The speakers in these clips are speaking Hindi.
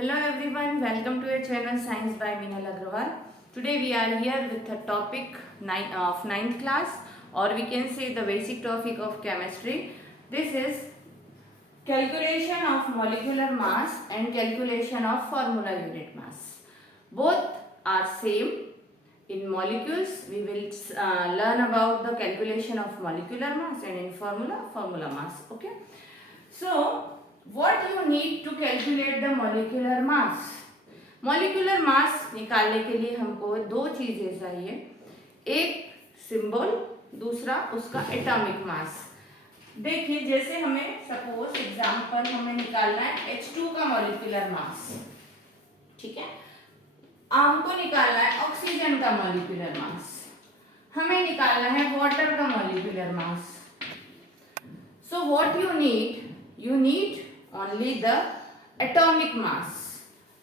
Hello everyone, welcome to your channel Science by Minal Agrawal. Today we are here with a topic of 9th class, or we can say the basic topic of chemistry. This is calculation of molecular mass and calculation of formula unit mass. Both are same. In molecules we will learn about the calculation of molecular mass, and in formula mass. Okay. So what you need to calculate the molecular mass? molecular mass निकालने के लिए हमको दो चीजें चाहिए, एक सिंबल, दूसरा उसका एटॉमिक मास. देखिए जैसे हमें सपोज एग्जांपल हमें निकालना है H2 का मॉलिक्यूलर मास. ठीक है, हमको निकालना है ऑक्सीजन का मॉलिक्यूलर मास, हमें निकालना है वाटर का molecular mass. So what you need only the atomic mass.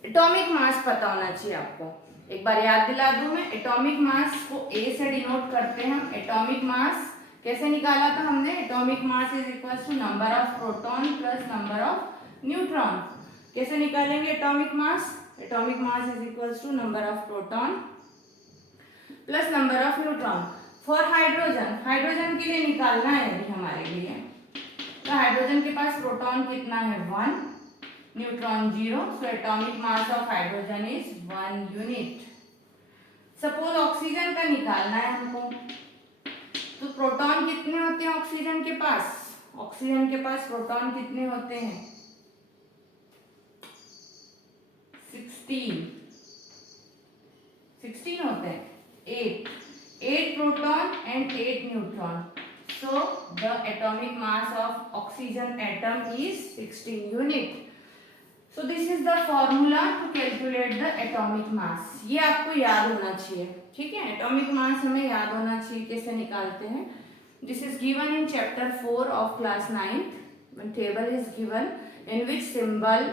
Atomic mass पता होना चाहिए आपको. एक बार याद दिला दूं मैं, एटॉमिक मास को A से डिनोट करते हैं हम. एटॉमिक मास कैसे निकाला था हमने? Atomic mass is equal to number of proton plus number of neutron. कैसे निकालेंगे atomic mass? Atomic mass is equal to number of proton plus number of neutron. For hydrogen, hydrogen के लिए निकालना है अभी हमारे लिए, तो हाइड्रोजन के पास प्रोटॉन कितना है? 1, neutron 0. So atomic mass of hydrogen is 1 unit. Suppose oxygen का निकालना है हमको, तो प्रोटॉन कितने होते हैं ऑक्सीजन के पास? ऑक्सीजन के पास प्रोटॉन कितने होते हैं? 16 होते हैं. 8 proton and 8 neutron. So the atomic mass of oxygen atom is 16 unit. So this is the formula to calculate the atomic mass. ये आपको याद होना चाहिए. ठीक है, atomic mass हमें याद होना चाहिए कैसे निकालते हैं. This is given in chapter 4 of class 9th. When table is given in which symbol,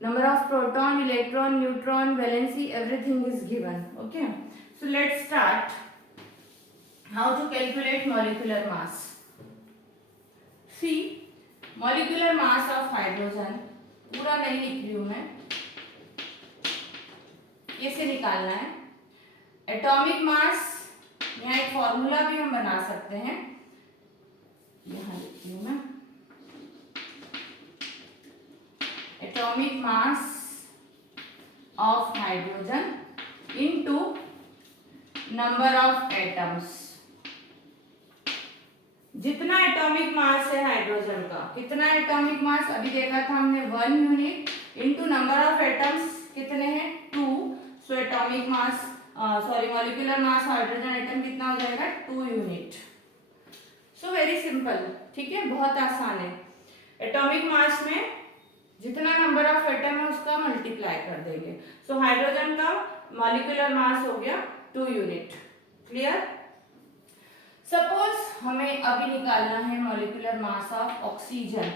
number of proton, electron, neutron, valency, everything is given. Okay. So let's start. How to calculate molecular mass? See, molecular mass of hydrogen, पूरा नहीं लिख रही हूं मैं, कैसे निकालना है? एटॉमिक मास, यहाँ एक फॉर्मूला भी हम बना सकते हैं, यहाँ लिख रही हूं मैं. Atomic mass of hydrogen into number of atoms. जितना एटॉमिक मास है हाइड्रोजन का, कितना एटॉमिक मास अभी देखा था हमने? 1 unit into number of atoms कितने हैं? 2. So atomic mass molecular mass hydrogen atom कितना हो जाएगा? 2 यूनिट. So very simple. ठीक है, बहुत आसान है. एटॉमिक मास में जितना नंबर ऑफ एटम है उसका मल्टीप्लाई कर देंगे. सो हाइड्रोजन का मॉलिक्यूलर मास हो गया 2 यूनिट. क्लियर? सपोज हमें अभी निकालना है मॉलिक्यूलर मास ऑफ ऑक्सीजन.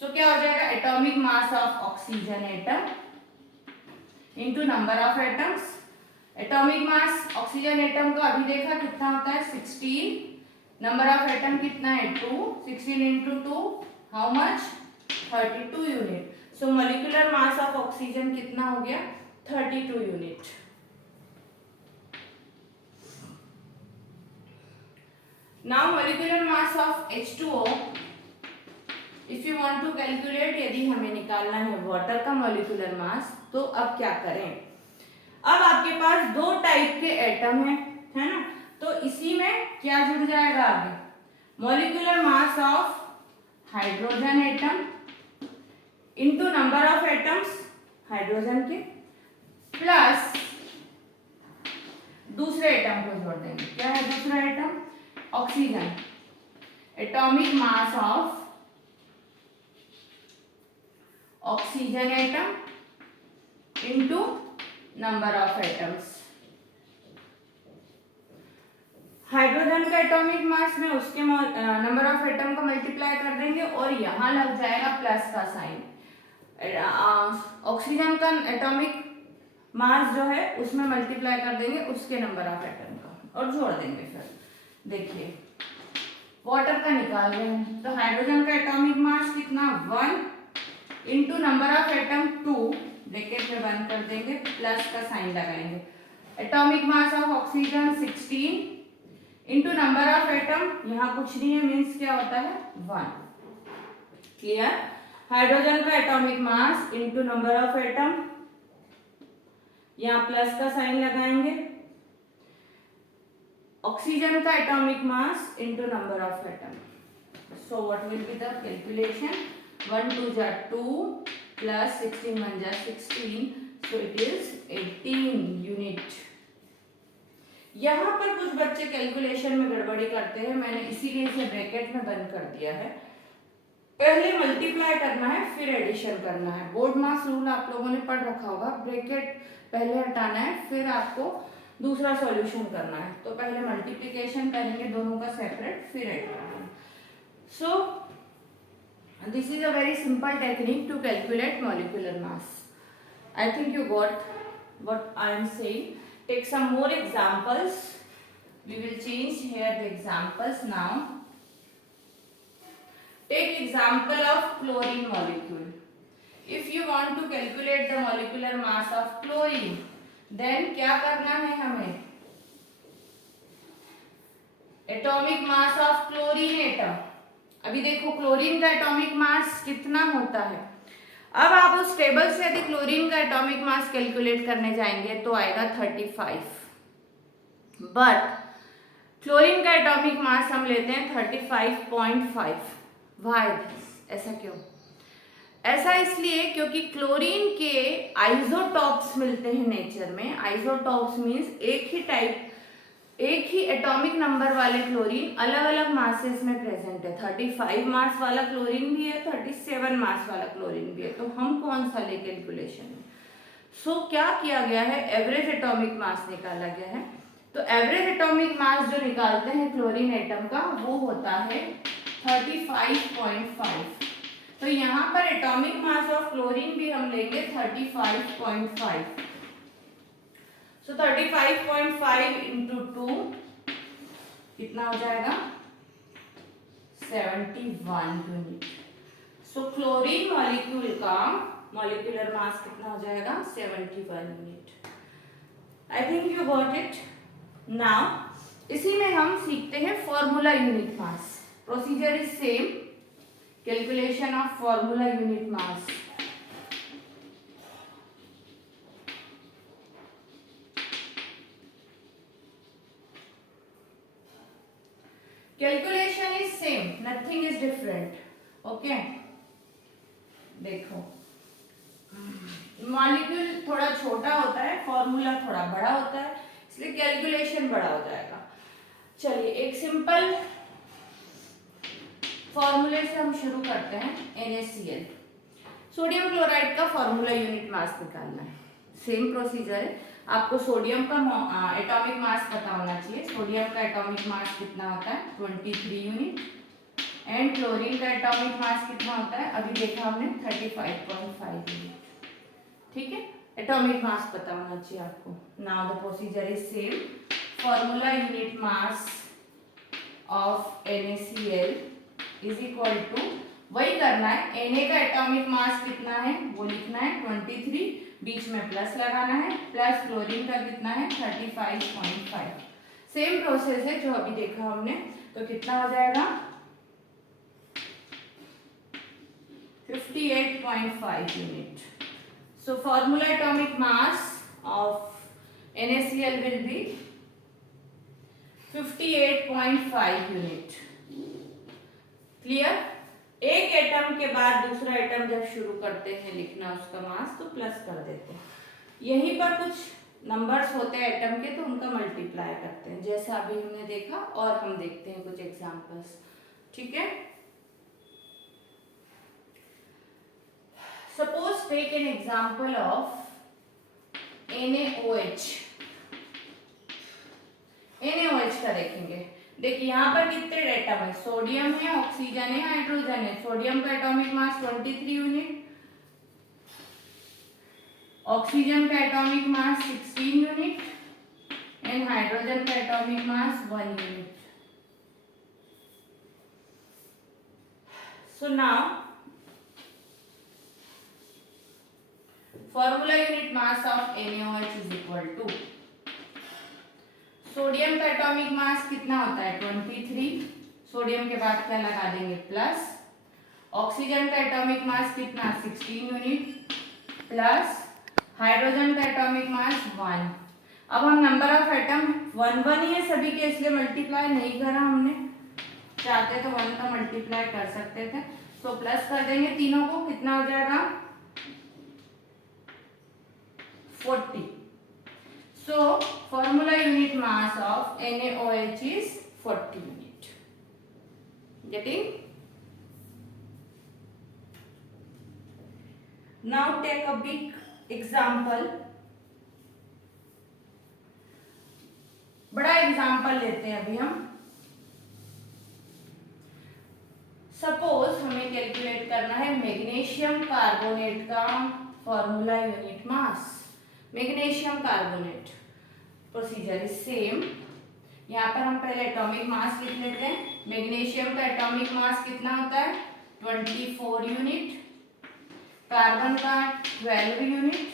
सो क्या हो जाएगा? Atomic mass of oxygen atom into number of atoms. Atomic mass oxygen atom का अभी देखा कितना होता है? 16. नंबर ऑफ एटम कितना है? 2. 16 into 2 how much? 32 unit. So molecular mass of oxygen कितना हो गया? 32 unit. Now molecular mass of H2O, if you want to calculate, यदि हमें निकालना है वाटर का molecular mass, तो अब क्या करें? अब आपके पास दो टाइप के एटम है ना? तो इसी में क्या जुड़ जाएगा आगे? molecular mass of hydrogen atom into number of atoms hydrogen के प्लस दूसरे एटम को जोड़ देंगे. क्या है दूसरा atom? Oxygen. Atomic mass of oxygen atom into number of atoms. Hydrogen का एटॉमिक मास में उसके नंबर ऑफ एटम का मल्टीप्लाई कर देंगे और यहां लग जाएगा प्लस का साइन. ऑक्सीजन का एटॉमिक मास जो है उसमें मल्टीप्लाई कर देंगे उसके नंबर ऑफ एटम का और जोड़ देंगे. फिर देखिए वाटर का निकाल रहे हैं, तो हाइड्रोजन का एटॉमिक मास कितना? 1 into number of atom 2, bracket में बंद कर देंगे, प्लस का साइन लगाएंगे, atomic mass of oxygen 16 into number of atom, यहाँ कुछ नहीं है, मीन्स क्या होता है 1। क्लियर। हाइड्रोजन का atomic mass into number of atom, यहाँ प्लस का साइन लगाएंगे, ऑक्सीजन का atomic mass into number of atom. So what will be the calculation, 1 2 जा 2 प्लस 16 1 जा 16, सो इट इज 18 यूनिट। यहाँ पर कुछ बच्चे कैलकुलेशन में गड़बड़ी करते हैं, मैंने इसीलिए इसे ब्रैकेट में बंद कर दिया है। पहले मल्टीप्लाई करना है फिर एडिशन करना है, बोर्ड मास रूल आप लोगों ने पढ़ रखा होगा, ब्रैकेट पहले हटाना है फिर आपको दूसरा सॉल्यूशन करना है। तो पहले मल्टीप्लिकेशन करेंगे दोनों का सेपरेट, फिर ऐड करना है। So this is a very simple technique to calculate molecular mass. I think you got what I am saying. Take some more examples, we will change here the examples now. Take example of chlorine molecule. If you want to calculate the molecular mass of chlorine, then क्या करना है हमें? Atomic mass of chlorine atom. अभी देखो क्लोरीन का एटॉमिक मास कितना होता है। अब आप उस टेबल से यदि क्लोरीन का एटॉमिक मास कैलकुलेट करने जाएंगे तो आएगा 35, बट क्लोरीन का एटॉमिक मास हम लेते हैं 35.5। वाई दिस, ऐसा क्यों? ऐसा इसलिए क्योंकि क्लोरीन के आइसोटॉप्स मिलते हैं नेचर में। आइसोटॉप्स मीन्स एक ही टाइप, एक ही एटॉमिक नंबर वाले क्लोरीन अलग अलग मासेस में प्रेजेंट है। 35 मास वाला क्लोरीन भी है, 37 मास वाला क्लोरीन भी है। तो हम कौन सा ले कैलकुलेशन में? सो क्या किया गया है, एवरेज एटॉमिक मास निकाला गया है। तो एवरेज एटॉमिक मास जो निकालते हैं क्लोरीन एटम का वो होता है 35.5। तो यहाँ पर एटॉमिक मास ऑफ क्लोरीन भी हम लेंगे 35.5। सो 35.5 इंटू 2 कितना हो जाएगा? 71 यूनिट। सो क्लोरीन मॉलिक्यूल का मॉलिक्यूलर मास कितना हो जाएगा? 71 unit. I think you got it. Now इसी में हम सीखते हैं formula unit mass. Procedure is same, calculation of formula unit mass. Calculation is same, nothing is different. Okay? देखो, मॉलिक्यूल थोड़ा छोटा होता है, फॉर्मूला थोड़ा बड़ा होता है, इसलिए कैलकुलेशन बड़ा हो जाएगा। चलिए एक सिंपल फॉर्मूले से हम शुरू करते हैं। NaCl, सोडियम क्लोराइड का फॉर्मूला यूनिट मास निकालना है। सेम प्रोसीजर है, आपको सोडियम का एटॉमिक मास पता होना चाहिए। सोडियम का एटॉमिक मास कितना होता है? 23 यूनिट। एंड क्लोरीन का एटॉमिक मास कितना होता है? अभी देखा हमने 35.5 यूनिट। ठीक है, एटॉमिक मास पता होना चाहिए आपको। Now the procedure is same, formula unit mass of NaCl is equal to, वही करना है। Na का एटॉमिक मास कितना है वो लिखना है 23, बीच में प्लस लगाना है, प्लस क्लोरीन का कितना है 35.5। सेम प्रोसेस है जो अभी देखा हमने। तो कितना हो जाएगा? 58.5 unit. So formula atomic mass of NaCl will be 58.5 unit. Clear? एक एटम के बाद दूसरा एटम जब शुरू करते हैं लिखना उसका मास तो प्लस कर देते हैं। यहीं पर कुछ नंबर्स होते हैं एटम के तो उनका मल्टीप्लाई करते हैं, जैसा अभी हमने देखा। और हम देखते हैं कुछ एग्जांपल्स। ठीक है, suppose take an example of NaOH। NaOH का देखेंगे। देखिए यहाँ पर कितने एटम है? सोडियम है, ऑक्सीजन है, हाइड्रोजन है। सोडियम का एटॉमिक मास 23 यूनिट, ऑक्सीजन का atomic mass 16 unit and hydrogen का atomic mass 1 unit. So now formula unit mass of NaOH is equal to, sodium का एटॉमिक मास कितना होता है 23, सोडियम के बाद क्या लगा देंगे प्लस, ऑक्सीजन का एटॉमिक मास कितना 16 यूनिट प्लस, हाइड्रोजन का एटॉमिक मास 1। अब हम नंबर ऑफ एटम 1 ही है सभी के, इसलिए मल्टीप्लाई नहीं करा हमने, चाहते तो 1 का मल्टीप्लाई कर सकते थे, तो प्लस कर देंगे तीनों को, कितना हो जाएगा 40। So formula unit mass of NaOH is 40 unit. Getting? Now take a big example. बड़ा एग्जाम्पल लेते हैं अभी हम। सपोज हमें कैलकुलेट करना है मैग्नीशियम कार्बोनेट का formula unit mass. Magnesium carbonate procedure is same. यहाँ पर हम पहले एटॉमिक मास लिख लेते हैं। मैग्नीशियम का एटॉमिक मास कितना होता है 24 यूनिट, कार्बन का 12 यूनिट,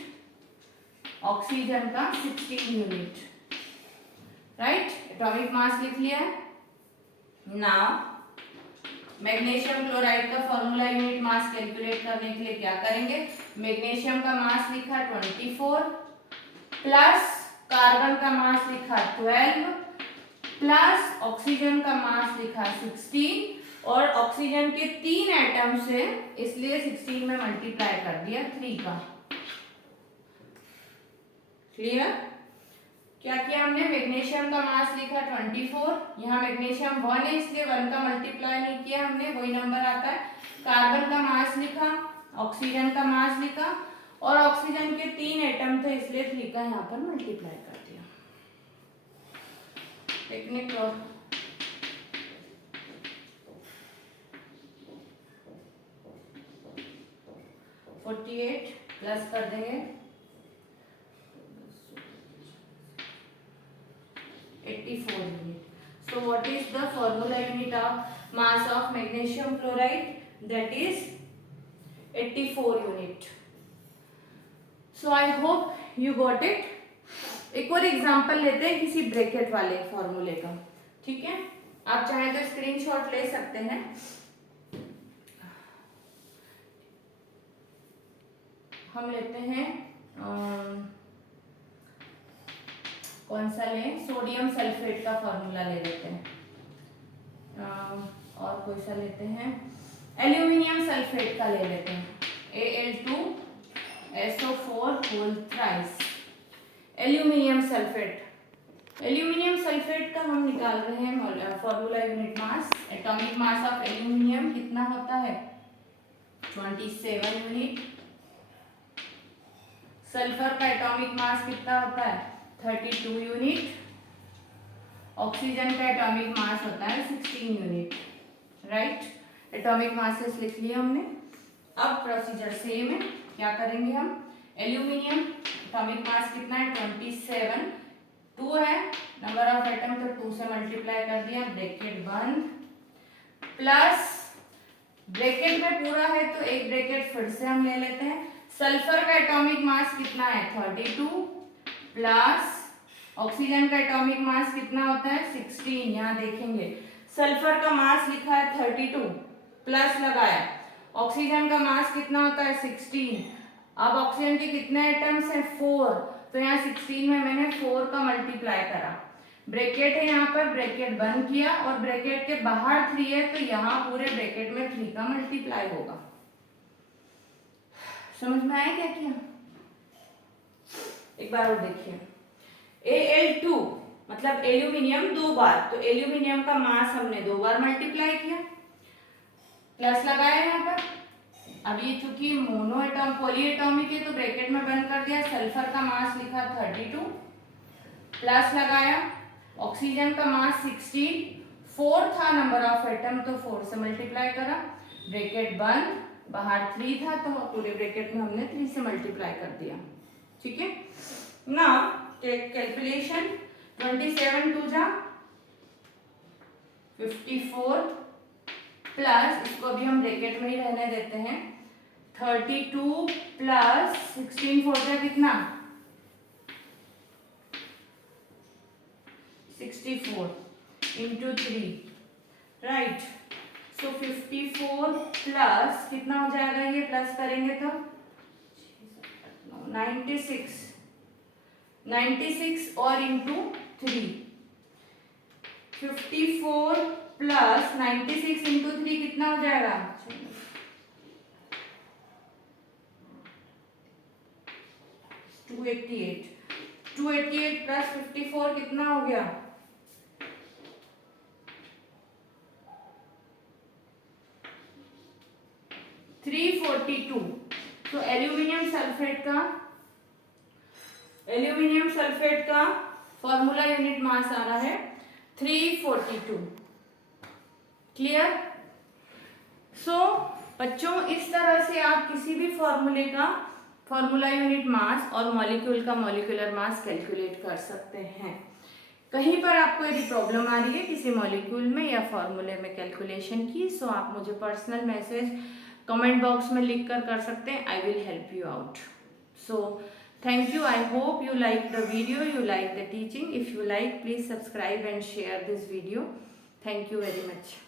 ऑक्सीजन का 16 यूनिट। राइट, एटॉमिक मास लिख लिया है। नाउ मैग्नीशियम क्लोराइड का फॉर्मूला यूनिट मास कैलकुलेट करने के लिए क्या करेंगे, मैग्नीशियम का मास लिखा 24 प्लस कार्बन का मास लिखा 12 प्लस ऑक्सीजन का मास लिखा 16 और ऑक्सीजन के 3 एटम से, इसलिए 16 में मल्टीप्लाई कर दिया 3 का। क्लियर? क्या किया हमने, मैग्नीशियम का मास लिखा 24, यहाँ मैग्नीशियम 1 है इसलिए 1 का मल्टीप्लाई नहीं किया हमने, वही नंबर आता है। कार्बन का मास लिखा, ऑक्सीजन का मास लिखा और ऑक्सीजन के 3 एटम थे इसलिए 3 का यहाँ पर मल्टीप्लाई कर दिया। टेक्निक और 48 प्लस कर देंगे 84 unit. So what is the formula unit of mass of magnesium chloride? That is 84 unit. So I hope you got it. एक और एग्जांपल लेते हैं किसी ब्रैकेट वाले फॉर्मूले का, ठीक है? आप चाहें तो स्क्रीनशॉट ले सकते हैं। हम लेते हैं कौन सा लें, सोडियम सल्फेट का फॉर्मूला ले लेते हैं। और कोई सा लेते हैं, एल्यूमिनियम सल्फेट का ले लेते हैं, Al2SO4 whole thrice. Aluminium sulphate, aluminium sulphate का हम निकाल रहे हैं formula unit mass. Atomic mass of aluminium कितना होता है 27 यूनिट। सल्फर का एटॉमिक मास कितना होता है 32 यूनिट। ऑक्सीजन का एटॉमिक मास होता है 16 यूनिट। राइट, एटॉमिक मासेस लिख लिए हमने। अब प्रोसीजर सेम है, क्या करेंगे हम, एल्यूमिनियम एटॉमिक मास कितना है 27, 2 है, नंबर ऑफ एटम तो 2 से मल्टीप्लाई कर दिया, ब्रैकेट बंद, प्लस ब्रैकेट में पूरा है तो एक ब्रैकेट फिर से हम ले लेते हैं। सल्फर का एटॉमिक मास कितना है 32 प्लस ऑक्सीजन का एटॉमिक मास कितना होता है 16। यहाँ देखेंगे सल्फर का मास लिखा है 32 प्लस लगाया, ऑक्सीजन का मास कितना होता है 16। अब ऑक्सीजन के कितने एटम्स हैं 4, तो यहाँ 16 में मैंने 4 का मल्टीप्लाई करा। ब्रैकेट है यहाँ पर, ब्रैकेट बंद किया और ब्रैकेट के बाहर 3 है तो यहाँ पूरे ब्रैकेट में 3 का मल्टीप्लाई होगा। समझ में आया क्या किया? एक बार और देखिए, Al2 मतलब एल्यूमिनियम 2 बार, तो एल्यूमिनियम का मास हमने 2 बार मल्टीप्लाई किया, प्लस लगाया यहाँ पर। अब ये चूंकि मोनो एटॉम पॉली एटॉमिक है तो ब्रैकेट में बंद कर दिया। सल्फर का मास लिखा 32 प्लस लगाया, ऑक्सीजन का मास 16, 4 था नंबर ऑफ एटम तो 4 से मल्टीप्लाई करा, ब्रैकेट बंद, बाहर 3 था तो पूरे ब्रैकेट में हमने 3 से मल्टीप्लाई कर दिया। ठीक है, नाउ टेक कैलकुलेशन, 27 2 जा 54 प्लस, इसको अभी हम ब्रैकेट में ही रहने देते हैं, 32 प्लस 16 फोर का कितना 64 इंटू 3 राइट। सो 54 प्लस कितना हो जाएगा, ये प्लस करेंगे तो 96 और इंटू 3 54 प्लस 96 इंटू 3 कितना हो जाएगा 288 प्लस 54 कितना हो गया 342। तो एल्यूमिनियम सल्फेट का फॉर्मूला यूनिट मास आ रहा है 342। क्लियर। सो बच्चों इस तरह से आप किसी भी फॉर्मूले का फॉर्मूला यूनिट मास और मॉलिक्यूल का मॉलिक्यूलर मास कैलकुलेट कर सकते हैं। कहीं पर आपको यदि प्रॉब्लम आ रही है किसी मॉलिक्यूल में या फॉर्मूले में कैलकुलेशन की, सो आप मुझे पर्सनल मैसेज कमेंट बॉक्स में लिख कर सकते हैं। I will help you out. So thank you. I hope you like the video, you like the teaching. If you like, please subscribe and share this video. Thank you very much.